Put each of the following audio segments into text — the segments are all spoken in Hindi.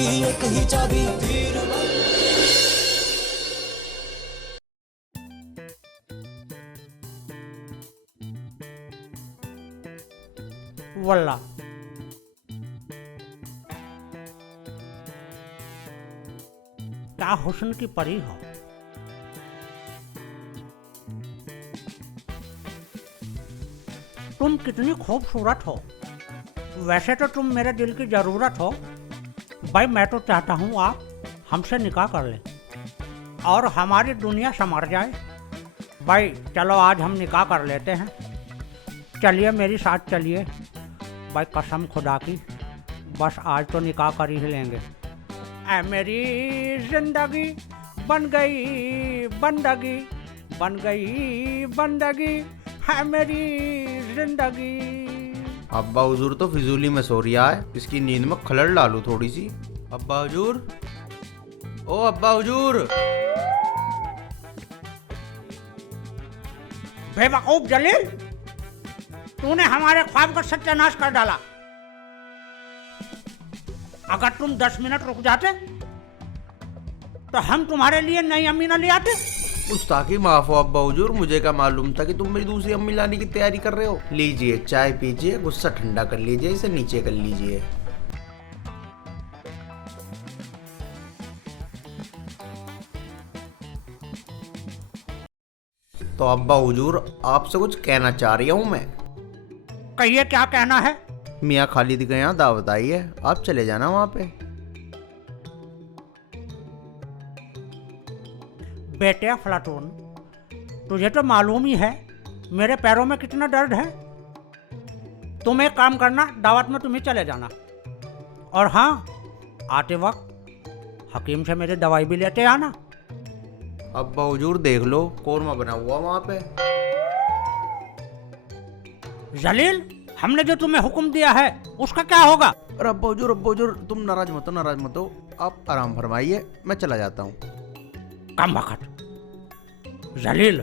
की एक ही चाबी बीरबल। वल्ला क्या हुस्न की परी हो। तुम कितनी खूबसूरत हो। वैसे तो तुम मेरे दिल की जरूरत हो। भाई मैं तो चाहता हूँ आप हमसे निकाह कर लें और हमारी दुनिया संवर जाए। भाई चलो आज हम निकाह कर लेते हैं। चलिए मेरी साथ चलिए। भाई कसम खुदा की बस आज तो निकाह कर ही लेंगे। ऐ मेरी जिंदगी बन गई बंदगी, बन गई बंदगी है मेरी जिंदगी। अब्बा हुजूर तो फिजूली में सो रिया है, इसकी नींद में खलल डालू थोड़ी सी। अब्बा हुजूर, ओ अब्बा हुजूर। बेवकूफ जलील, तूने हमारे ख्वाब का सत्यानाश कर डाला। अगर तुम 10 मिनट रुक जाते तो हम तुम्हारे लिए नई अम्मी न ले आते। गुस्ताखी माफ हो अब्बा हुजूर, मुझे क्या मालूम था कि तुम मेरी दूसरी अम्मी लाने की तैयारी कर रहे हो। लीजिए चाय पीजिए, गुस्सा ठंडा कर लीजिए, इसे नीचे कर लीजिए। तो अब्बा हुजूर आपसे कुछ कहना चाह रही हूँ मैं। कहिए क्या कहना है। मियाँ खालिद के यहाँ दावत आई है, आप चले जाना वहाँ पे। बेटे अफलातून, तुझे तो मालूम ही है मेरे पैरों में कितना दर्द है। तुम एक काम करना, दावत में तुम्हें चले जाना और हाँ आते वक्त हकीम से मेरी दवाई भी लेते आना। अब्बा हुजूर देख लो कोरमा बना हुआ वहाँ पे। जलील, हमने जो तुम्हें हुक्म दिया है उसका क्या होगा। और अब्बा हुजूर तुम नाराज मत हो, नाराज मत हो। आप आराम फरमाइए, मैं चला जाता हूँ। कम वक्त जलील।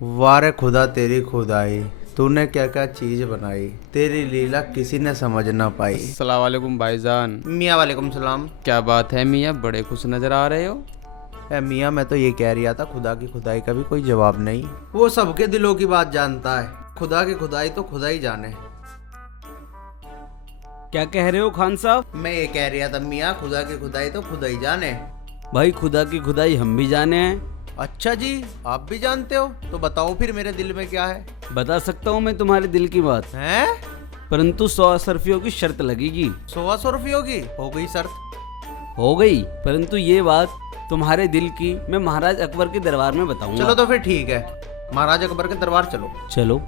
वारे खुदा तेरी खुदाई, तूने क्या क्या चीज बनाई, तेरी लीला किसी ने समझ ना पाई। अस्सलाम वालेकुम भाईजान। मियाँ वालेकुम सलाम। क्या बात है मियाँ, बड़े खुश नजर आ रहे हो। मियाँ मैं तो ये कह रहा था, खुदा की खुदाई का भी कोई जवाब नहीं। वो सबके दिलों की बात जानता है, खुदा की खुदाई तो खुदा ही जाने। क्या कह रहे हो खान साहब। मैं ये कह रहा था मियाँ, खुदा की खुदाई तो खुदा ही जाने। भाई खुदा की खुदाई हम भी जाने हैं। अच्छा जी, आप भी जानते हो, तो बताओ फिर मेरे दिल में क्या है। बता सकता हूँ मैं तुम्हारे दिल की बात, हैं? परंतु 100 अशरफियों की शर्त लगेगी। 100 रुपयों की हो गई शर्त। हो गई, परंतु ये बात तुम्हारे दिल की मैं महाराज अकबर के दरबार में बताऊंगा। चलो तो फिर ठीक है, महाराज अकबर के दरबार चलो। चलो।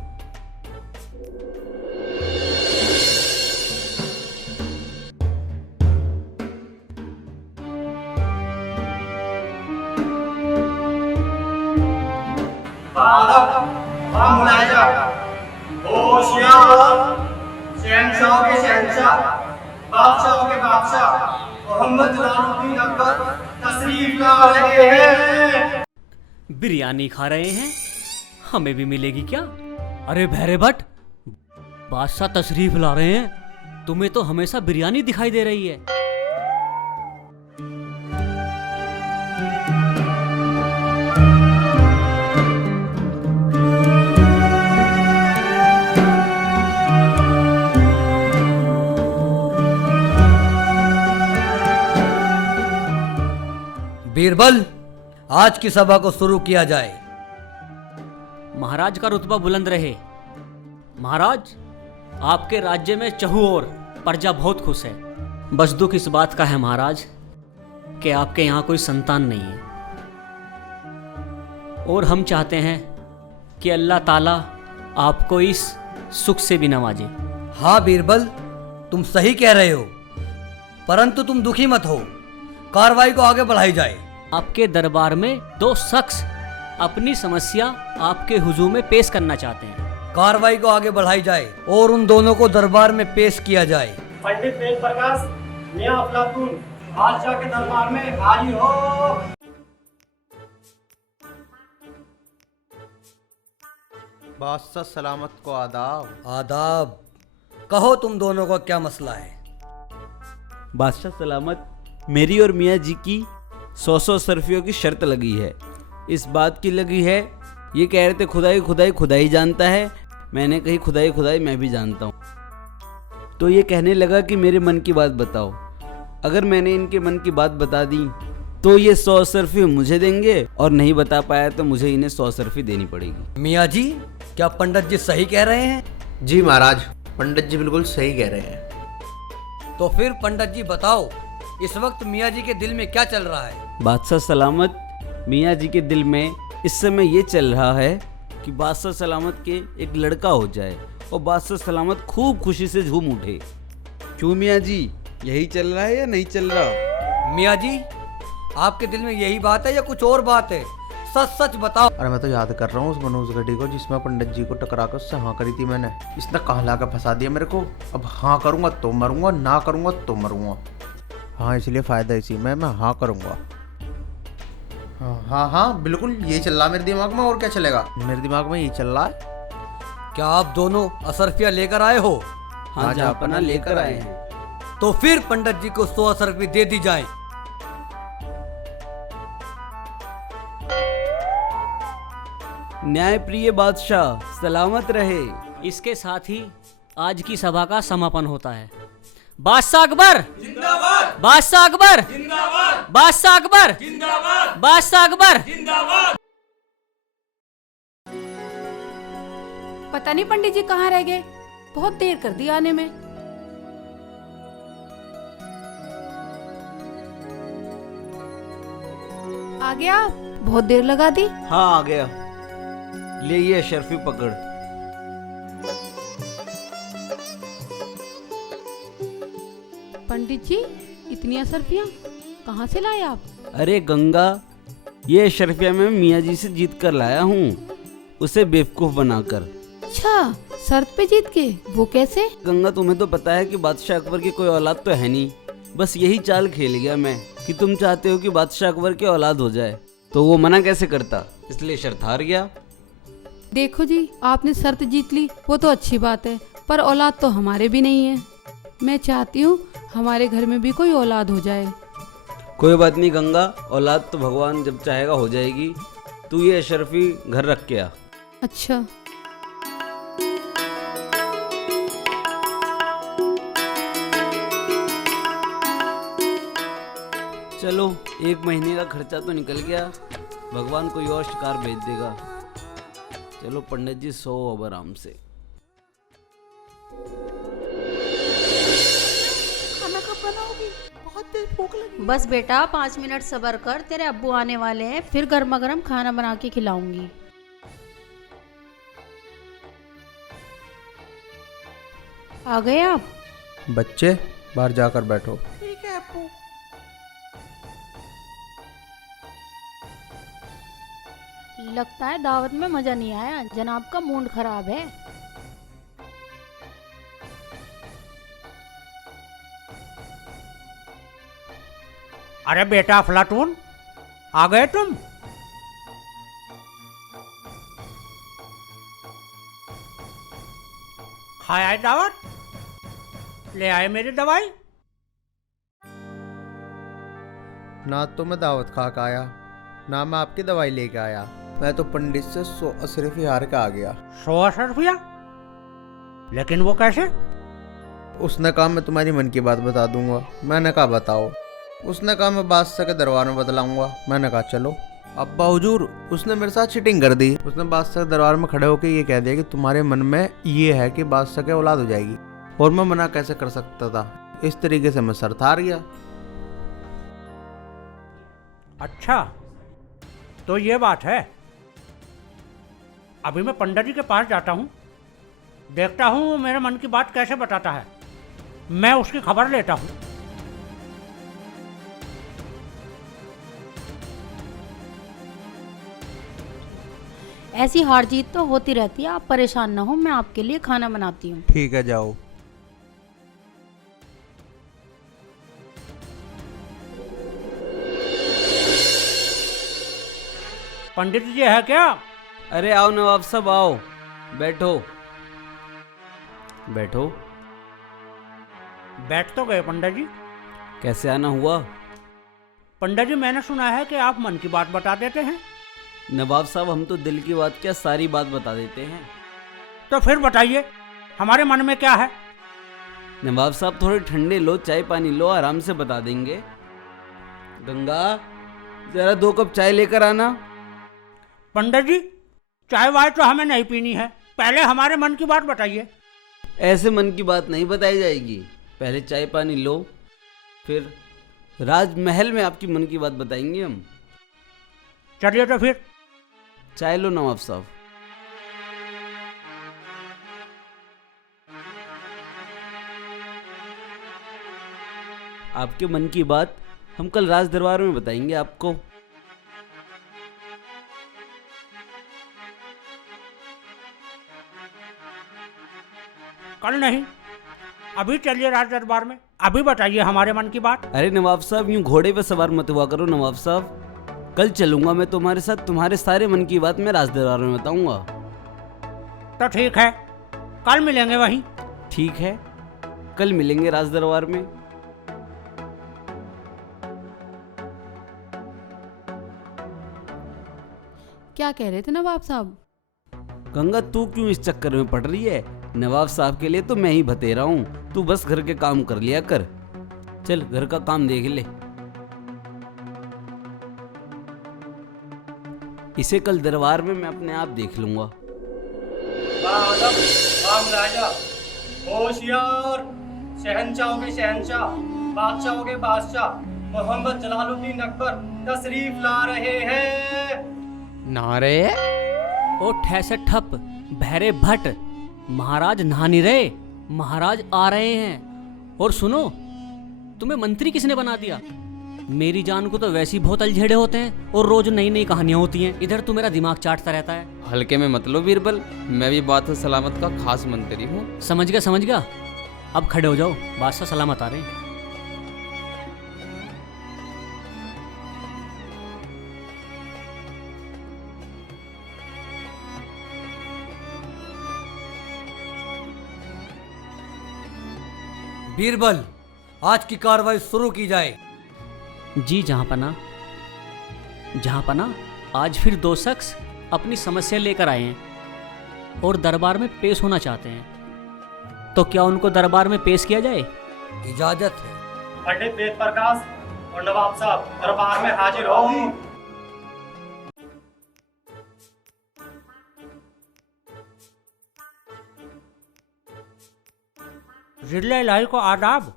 शहंशाह के शहंशाह, बादशाह के बादशाह मोहम्मद जलालुद्दीन अकबर तशरीफ ला रहे हैं। बिरयानी खा रहे हैं, हमें भी मिलेगी क्या। अरे भैरे भट्ट, बादशाह तशरीफ ला रहे हैं, तुम्हें तो हमेशा बिरयानी दिखाई दे रही है। बीरबल, आज की सभा को शुरू किया जाए। महाराज का रुतबा बुलंद रहे। महाराज, आपके राज्य में चहुओर प्रजा बहुत खुश है। बस दुख इस बात का है महाराज कि आपके यहाँ कोई संतान नहीं है, और हम चाहते हैं कि अल्लाह ताला आपको इस सुख से भी नवाजे। हाँ बीरबल, तुम सही कह रहे हो, परंतु तुम दुखी मत हो, कार्रवाई को आगे बढ़ाई जाए। आपके दरबार में 2 शख्स अपनी समस्या आपके हुजूर में पेश करना चाहते हैं। कार्रवाई को आगे बढ़ाई जाए और उन दोनों को दरबार में पेश किया जाए। पंडित वेद प्रकाश, मियां अफलातून, बादशाह के दरबार में हाजिर हो। बादशाह सलामत को आदाब। आदाब। कहो तुम दोनों का क्या मसला है? बादशाह सलामत, मेरी और मियाँ जी की 100 सरफियों की शर्त लगी है। इस बात की लगी है, ये कह रहे थे खुदाई खुदाई खुदाई जानता है। मैंने कही खुदाई खुदाई मैं भी जानता हूँ। तो ये कहने लगा कि मेरे मन की बात बताओ। अगर मैंने इनके मन की बात बता दी तो ये 100 सरफी मुझे देंगे, और नहीं बता पाया तो मुझे इन्हें 100 सरफी देनी पड़ेगी। मियाँ जी, क्या पंडित जी सही कह रहे हैं? जी महाराज, पंडित जी बिल्कुल सही कह रहे हैं। तो फिर पंडित जी बताओ, इस वक्त मियाँ जी के दिल में क्या चल रहा है? बादशाह सलामत, मियाँ जी के दिल में इस समय ये चल रहा है कि बादशाह सलामत के एक लड़का हो जाए और बादशाह सलामत खूब खुशी से झूम उठे। क्यों मियाँ जी, यही चल रहा है या नहीं चल रहा? मियाँ जी, आपके दिल में यही बात है या कुछ और बात है? सच सच बताओ। अरे मैं तो याद कर रहा हूँ उस मनोज घड़ी को जिसमें पंडित जी को टकरा कर उससे हाँ करी थी मैंने। इसने कहला कर फंसा दिया मेरे को। अब हाँ करूँगा तो मरूंगा, ना करूँगा तो मरूंगा। हाँ इसलिए फ़ायदा इसी में, मैं हाँ करूँगा। हाँ हाँ हाँ बिल्कुल यही चल रहा है मेरे दिमाग में, और क्या चलेगा। मेरे दिमाग में यही चल रहा है। क्या आप दोनों असरफिया लेकर आए हो? हाँ जहाँपना लेकर आए हैं। तो फिर पंडित जी को 100 असरफी दे दी जाए। न्याय प्रिय बादशाह सलामत रहे। इसके साथ ही आज की सभा का समापन होता है। बादशाह अकबर जिंदाबाद, बादशाह अकबर जिंदाबाद, बादशाह अकबर जिंदाबाद, बादशाह अकबर जिंदाबाद। पता नहीं पंडित जी कहाँ रह गए, बहुत देर कर दी आने में। आ गया? बहुत देर लगा दी। हाँ आ गया। ले ये शर्फी पकड़। पंडित जी, इतनी असरफियाँ कहाँ से लाए आप? अरे गंगा, ये अशरफिया मैं मियाँ जी से जीत कर लाया हूँ, उसे बेवकूफ बनाकर। अच्छा, शर्त पे जीत के? वो कैसे? गंगा तुम्हें तो पता है कि बादशाह अकबर की कोई औलाद तो है नहीं, बस यही चाल खेल गया मैं कि तुम चाहते हो कि बादशाह अकबर की औलाद हो जाए, तो वो मना कैसे करता, इसलिए शर्त हार गया। देखो जी, आपने शर्त जीत ली वो तो अच्छी बात है, पर औलाद तो हमारे भी नहीं है। मैं चाहती हूँ हमारे घर में भी कोई औलाद हो जाए। कोई बात नहीं गंगा, औलाद तो भगवान जब चाहेगा हो जाएगी। तू ये अशरफी घर रख के आ। अच्छा। चलो, 1 महीने का खर्चा तो निकल गया, भगवान कोई और शिकार भेज देगा। चलो पंडित जी, सो अब आराम से। खाना कब बनाओगी? बहुत देर भूख लगी। बस बेटा 5 मिनट सब्र कर, तेरे अब्बू आने वाले हैं, फिर गर्मा गर्म खाना बना के खिलाऊंगी। आ गए आप? बच्चे बाहर जाकर बैठो। ठीक है अप्पू। लगता है दावत में मजा नहीं आया, जनाब का मूड खराब है। अरे बेटा अफलातून, आ गए तुम? खाए आए दावत? ले आए मेरी दवाई? ना तो मैं दावत खा के आया, ना मैं आपकी दवाई लेके आया। मैं तो पंडित से 100 असरफी हार के आ गया। 100 असरफिया? लेकिन वो कैसे? उसने कहा मैं तुम्हारी मन की बात बता दूंगा। मैंने कहा बताओ। उसने कहा मैं बादशाह के दरबार में बतलाऊंगा। मैंने कहा चलो। अब्बा हुजूर, उसने मेरे साथ चीटिंग कर दी। उसने बादशाह के दरबार में खड़े होकर ये कह दिया कि तुम्हारे मन में ये है कि बादशाह के औलाद हो जाएगी, और मैं मना कैसे कर सकता था। इस तरीके से मैं शर्त हार गया। अच्छा, तो ये बात है। अभी मैं पंडित जी के पास जाता हूँ, देखता हूँ वो मेरे मन की बात कैसे बताता है। मैं उसकी खबर लेता हूँ। ऐसी हार जीत तो होती रहती है, आप परेशान ना हो, मैं आपके लिए खाना बनाती हूँ। ठीक है, जाओ। पंडित जी है क्या? अरे आओ नवाब साहब आओ। बैठो बैठो। बैठ तो गए पंडित जी। कैसे आना हुआ? पंडित जी मैंने सुना है कि आप मन की बात बता देते हैं। नवाब साहब हम तो दिल की बात क्या सारी बात बता देते हैं। तो फिर बताइए हमारे मन में क्या है। नवाब साहब थोड़े ठंडे लो, चाय पानी लो, आराम से बता देंगे। गंगा जरा 2 कप चाय लेकर आना। पंडित जी चाय वाय तो हमें नहीं पीनी है, पहले हमारे मन की बात बताइए। ऐसे मन की बात नहीं बताई जाएगी, पहले चाय पानी लो, फिर राजमहल में आपकी मन की बात बताएंगे हम। चलिए तो फिर चाय लो नवाब साहब। आपके मन की बात हम कल राज दरबार में बताएंगे आपको। कल नहीं, अभी चलिए राज दरबार में, अभी बताइए हमारे मन की बात। अरे नवाब साहब यूं घोड़े पे सवार मत हुआ करो नवाब साहब। कल चलूंगा मैं तुम्हारे साथ, तुम्हारे सारे मन की बात मैं राज दरबार में बताऊंगा। तो ठीक है, कल मिलेंगे वहीं। ठीक है, कल मिलेंगे राज दरबार में। क्या कह रहे थे नवाब साहब? गंगा तू क्यों इस चक्कर में पड़ रही है? नवाब साहब के लिए तो मैं ही बतेरा हूँ, तू बस घर के काम कर लिया कर। चल घर का काम देख ले। इसे कल दरबार में मैं अपने आप देख लूंगा। आदम राम राजा, होशियार, शहंशाहों के शहंशाह, बादशाहों के बादशाह मोहम्मद जलालुद्दीन अकबर तशरीफ ला रहे हैं। नारे ओ ठैसे ठप भैरे भट्ट, महाराज नहा नहीं रहे, महाराज आ रहे हैं। और सुनो, तुम्हें मंत्री किसने बना दिया? मेरी जान को तो वैसे ही बहुत अलझेड़े होते हैं और रोज नई नई कहानियां होती हैं। इधर तू मेरा दिमाग चाटता रहता है। हल्के में मत लो बीरबल, मैं भी बात सलामत का खास मंत्री हूँ। समझ गया। अब खड़े हो जाओ, बादशाह सलामत आ रहे हैं। बीरबल, आज की कार्रवाई शुरू की जाए। जी जहाँपना, आज फिर 2 शख्स अपनी समस्या लेकर आए हैं और दरबार में पेश होना चाहते हैं। तो क्या उनको दरबार में पेश किया जाए? इजाजत है। पंडित वेद प्रकाश और नवाब साहब दरबार में हाजिर हो। जिले इलाही को आदाब।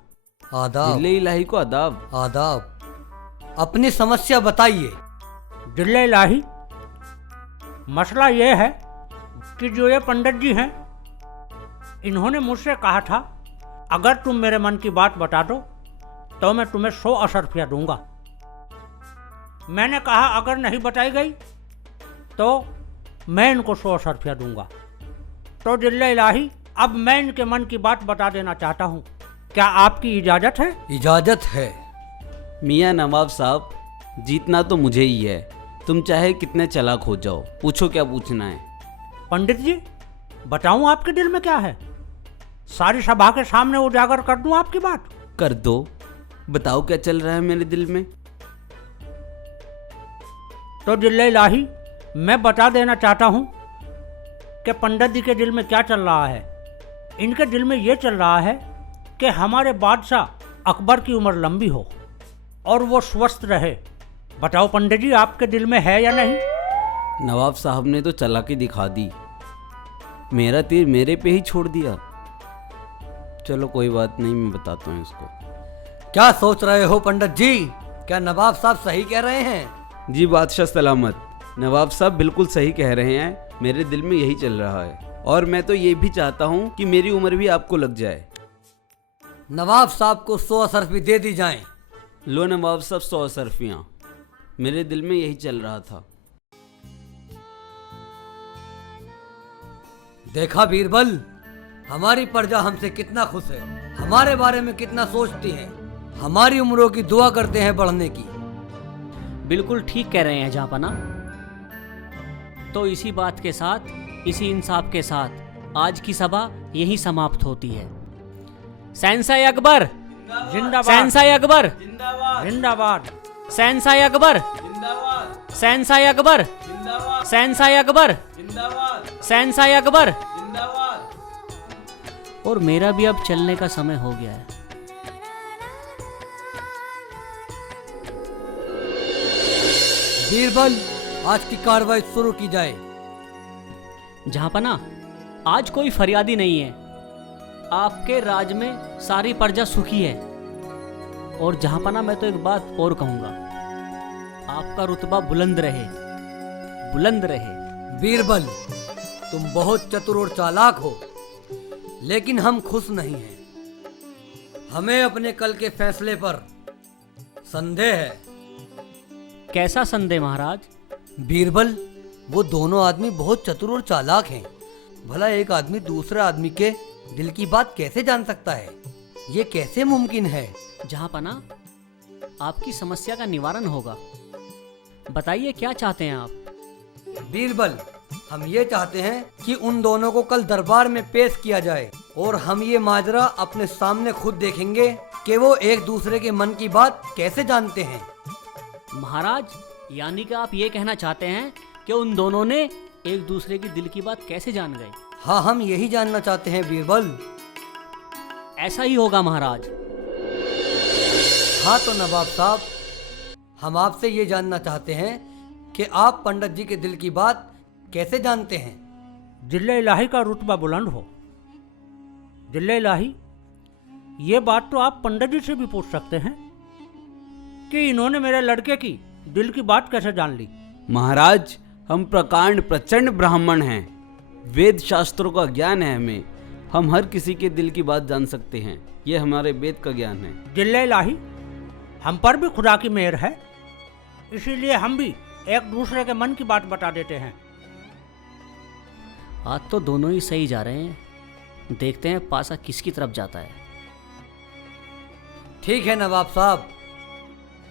आदाब। जिले इलाही को आदाब। आदाब। अपनी समस्या बताइए। जिले इलाही, मसला ये है कि जो ये पंडित जी हैं, इन्होंने मुझसे कहा था अगर तुम मेरे मन की बात बता दो तो मैं तुम्हें 100 अशर्फिया दूंगा। मैंने कहा अगर नहीं बताई गई तो मैं इनको 100 अशर्फिया दूंगा। तो जिले इलाही, अब मैं इनके मन की बात बता देना चाहता हूँ, क्या आपकी इजाजत है? इजाजत है। मियाँ नवाब साहब, जीतना तो मुझे ही है, तुम चाहे कितने चालाक हो जाओ, पूछो क्या पूछना है। पंडित जी बताऊं आपके दिल में क्या है? सारी सभा के सामने उजागर कर दूं आपकी बात? कर दो, बताओ क्या चल रहा है मेरे दिल में। तो जिले इलाही, मैं बता देना चाहता हूं कि पंडित जी के दिल में क्या चल रहा है। इनके दिल में ये चल रहा है कि हमारे बादशाह अकबर की उम्र लंबी हो और वो स्वस्थ रहे। बताओ पंडित जी, आपके दिल में है या नहीं? नवाब साहब ने तो चालाकी दिखा दी, मेरा तीर मेरे पे ही छोड़ दिया। चलो कोई बात नहीं, मैं बताता हूँ इसको। क्या सोच रहे हो पंडित जी? क्या नवाब साहब सही कह रहे हैं? जी बादशाह सलामत, नवाब साहब बिल्कुल सही कह रहे हैं, मेरे दिल में यही चल रहा है और मैं तो ये भी चाहता हूँ कि मेरी उम्र भी आपको लग जाए। नवाब साहब को 100 अशर्फी दे दी जाएं। लो नवाब साहब 100 अशर्फियाँ, मेरे दिल में यही चल रहा था। देखा बीरबल, हमारी प्रजा हमसे कितना खुश है, हमारे बारे में कितना सोचती है, हमारी उम्रों की दुआ करते हैं बढ़ने की। बिल्कुल ठीक कह रहे हैं जहाँपना। तो इसी बात के साथ इसी इंसाफ के साथ आज की सभा यहीं समाप्त होती है। शहंशाह अकबर जिंदाबाद। शहंशाह अकबर जिंदाबाद। शहंशाह अकबर शहंशाह अकबर शहंशाह अकबर शहंशाह अकबर। और मेरा भी अब चलने का समय हो गया है। बीरबल, आज की कार्रवाई शुरू की जाए। जहाँपना, आज कोई फरियादी नहीं है। आपके राज में सारी प्रजा सुखी है। और जहाँपना, मैं तो एक बात और कहूँगा, आपका रुतबा बुलंद रहे, बुलंद रहे। बीरबल, तुम बहुत चतुर और चालाक हो, लेकिन हम खुश नहीं हैं। हमें अपने कल के फैसले पर संदेह है। कैसा संदेह महाराज? बीरबल, वो दोनों आदमी बहुत चतुर और चालाक हैं। भला एक आदमी दूसरे आदमी के दिल की बात कैसे जान सकता है? ये कैसे मुमकिन है? जहाँपना, आपकी समस्या का निवारण होगा। बताइए क्या चाहते हैं आप? बीरबल, हम ये चाहते हैं कि उन दोनों को कल दरबार में पेश किया जाए और हम ये माजरा अपने सामने खुद देखेंगे कि वो एक दूसरे के मन की बात कैसे जानते हैं। महाराज, यानी कि आप ये कहना चाहते हैं कि उन दोनों ने एक दूसरे की दिल की बात कैसे जान गए? हाँ, हम यही जानना चाहते हैं बीरबल। ऐसा ही होगा महाराज। हाँ तो नवाब साहब, हम आपसे ये जानना चाहते हैं कि आप पंडित जी के दिल की बात कैसे जानते हैं? जिले इलाही का रुतबा बुलंद हो। जिले इलाही, ये बात तो आप पंडित जी से भी पूछ सकते हैं कि इन्होंने मेरे लड़के की दिल की बात कैसे जान ली। महाराज, हम प्रकांड प्रचंड ब्राह्मण हैं। वेद शास्त्रों का ज्ञान है हमें। हम हर किसी के दिल की बात जान सकते हैं। ये हमारे वेद का ज्ञान है। जिले इलाही, हम पर भी खुदा की मेहर है, इसीलिए हम भी एक दूसरे के मन की बात बता देते हैं। आज तो दोनों ही सही जा रहे हैं। देखते हैं पासा किसकी तरफ जाता है। ठीक है नवाब साहब,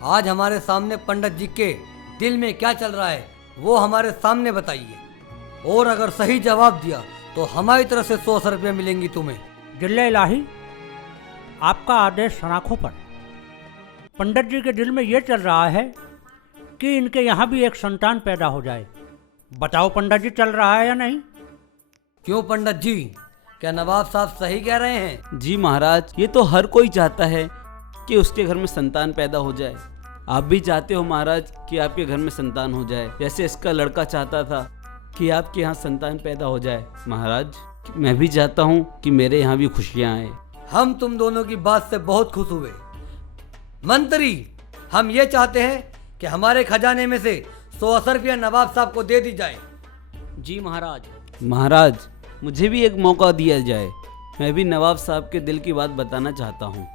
आज हमारे सामने पंडित जी के दिल में क्या चल रहा है वो हमारे सामने बताइए। और अगर सही जवाब दिया तो हमारी तरफ से 100 रुपये मिलेंगी तुम्हें। जिले इलाही, आपका आदेश सनाखों पर। पंडित जी के दिल में ये चल रहा है कि इनके यहाँ भी एक संतान पैदा हो जाए। बताओ पंडित जी, चल रहा है या नहीं? क्यों पंडित जी, क्या नवाब साहब सही कह रहे हैं? जी महाराज, ये तो हर कोई चाहता है कि उसके घर में संतान पैदा हो जाए। आप भी चाहते हो महाराज कि आपके घर में संतान हो जाए, जैसे इसका लड़का चाहता था कि आपके यहाँ संतान पैदा हो जाए। महाराज, मैं भी चाहता हूँ कि मेरे यहाँ भी खुशियाँ आए। हम तुम दोनों की बात से बहुत खुश हुए। मंत्री, हम ये चाहते हैं कि हमारे खजाने में से 100 रुपया नवाब साहब को दे दी जाए। जी महाराज। महाराज, मुझे भी एक मौका दिया जाए। मैं भी नवाब साहब के दिल की बात बताना चाहता हूँ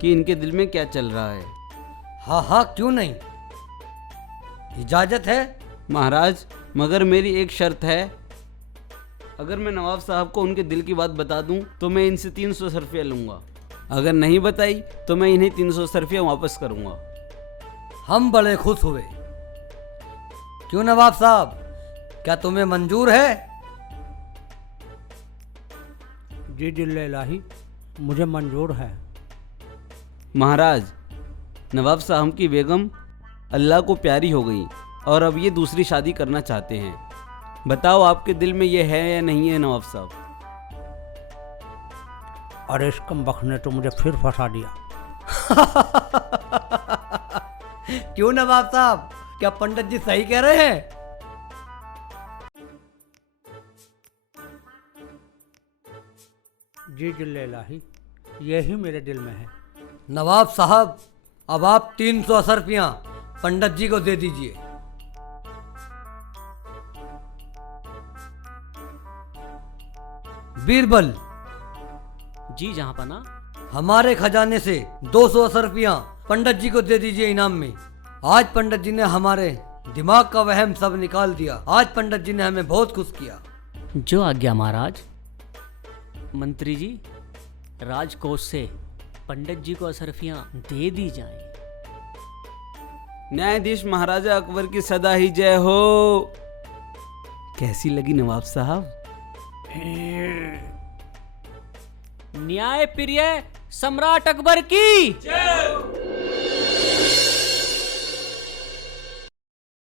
कि इनके दिल में क्या चल रहा है। हाँ हाँ, क्यों नहीं, इजाजत है। महाराज, मगर मेरी एक शर्त है। अगर मैं नवाब साहब को उनके दिल की बात बता दूं तो मैं इनसे 300 रुपया लूँगा। अगर नहीं बताई तो मैं इन्हें 300 रुपया वापस करूँगा। हम बड़े खुश हुए। क्यों नवाब साहब, क्या तुम्हें मंजूर है? जी जिले इलाही, मुझे मंजूर है। महाराज, नवाब साहब की बेगम अल्लाह को प्यारी हो गई और अब ये दूसरी शादी करना चाहते हैं। बताओ आपके दिल में ये है या नहीं है नवाब साहब? अरे इस कमबख्त ने तो मुझे फिर फंसा दिया। क्यों नवाब साहब, क्या पंडित जी सही कह रहे हैं? जी जिले इलाही, यही मेरे दिल में है। नवाब साहब, अब आप 300 रुपया पंडित जी को दे दीजिए। बीरबल जी जहाँपना, हमारे खजाने से 200 रुपया पंडित जी को दे दीजिए इनाम में। आज पंडित जी ने हमारे दिमाग का वहम सब निकाल दिया। आज पंडित जी ने हमें बहुत खुश किया। जो आज्ञा महाराज। मंत्री जी, राजकोष से पंडित जी को असरफियां दे दी जाएं। न्यायाधीश महाराजा अकबर की सदा ही जय हो। कैसी लगी नवाब साहब? न्याय प्रिय सम्राट अकबर की